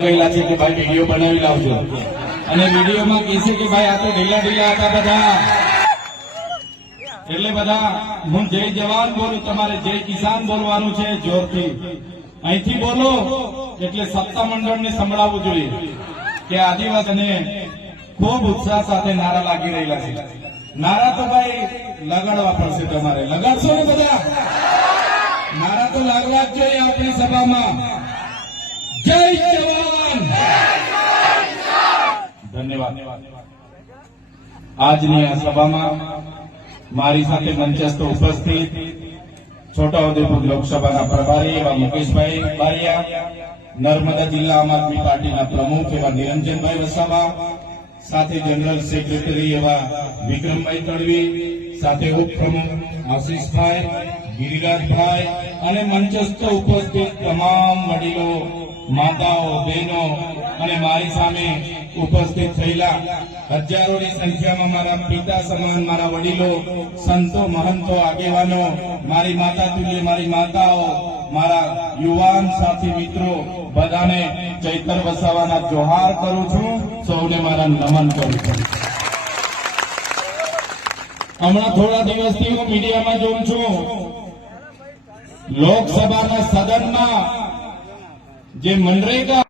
ગયેલા છે કે ભાઈ વિડીયો બનાવી લાવજો અને વિડીયોમાં કહેશે કે ભાઈ આ તો ઢીલા ઢીલા હતા બધા, એટલે બધા હું જય જવાન બોલું, તમારે જય કિસાન બોલવાનું છે જોરથી. અહીંથી બોલો એટલે સત્તા મંડળને સંભળાવવું જોઈએ કે આદિવાસીને ખૂબ ઉત્સાહ સાથે નારા લાગી રહેલા છે. નારા તો ભાઈ લગાડવા પડશે, તમારે લગાડશો ને બધા? નારા તો લાગવા જ જોઈએ આપણી સભામાં. જય જવાન. ધન્યવાદ. આજની આ સભામાં મારી સાથે મંચસ્થ ઉપસ્થિત છોટાઉદેપુર લોકસભાના પ્રભારી એવા મુકેશભાઈ બારિયા, નર્મદા જિલ્લા આમ આદમી પાર્ટીના પ્રમુખ એવા નિરંજનભાઈ વસાવા, સાથે જનરલ સેક્રેટરી એવા વિક્રમભાઈ તડવી, સાથે ઉપપ્રમુખ આશીષભાઈ, ગિરિરાજભાઈ અને મંચસ્થ ઉપસ્થિત તમામ વડીલો, માતાઓ, બહેનો અને મારી સામે ઉપસ્થિત થયેલા હજારોની સંખ્યામાં મારા પિતા સમાન મારા વડીલો, સંતો, મહંતો, આગેવાનો, મારી માતા તુલ્ય મારી માતાઓ, મારા યુવાન સાથી મિત્રો, બધાને ચૈતર વસાવાના જોહાર કરું છું, સૌને મારા નમન કરું છું. હમણાં થોડા દિવસથી હું મીડિયામાં જોઉં છું, લોકસભાના સદનમાં જે મનરેગા